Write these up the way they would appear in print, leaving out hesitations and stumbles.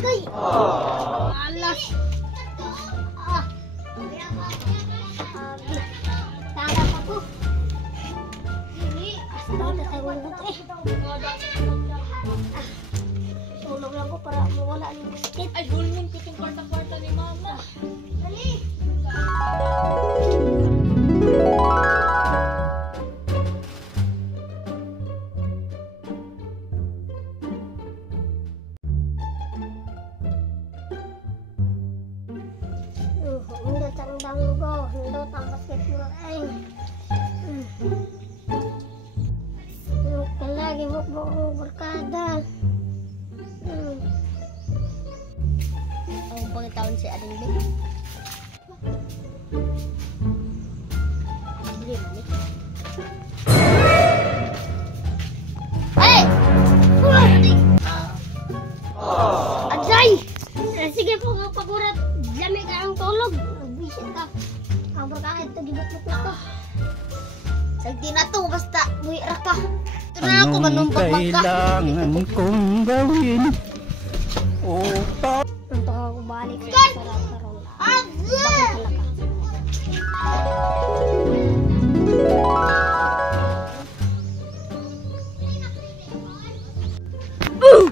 bagay. Alas. Tara pa po. Basta tayo ulot eh. Tulog lang ko para mawala yung biscuit. Ay, hulmin ko itong kwarta-kwarta ni Mama. Dali. Hindot ang danggo, hindot ang basket mo ay. Lagi mo po ang barkada. Ang bang taon si Ading Bing? Bili mani. Hey! Adsay! Sige po nga pagurat. Dami ka ang tulog. Bisit ka. Ang barkada ito, gibot-bot na to. Sagdi na to, basta buhira ka. Ito na ako, manumpag ka. Kailangan kong gawin upang Untuk aku balik sa karon. Bakit talaga?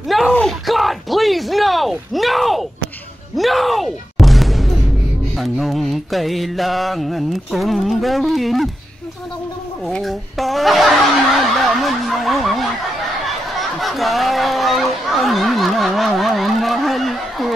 No! God, please, no! No! No! anong kailangan kong gawin upang malaman mo ikaw ang minamahal ko.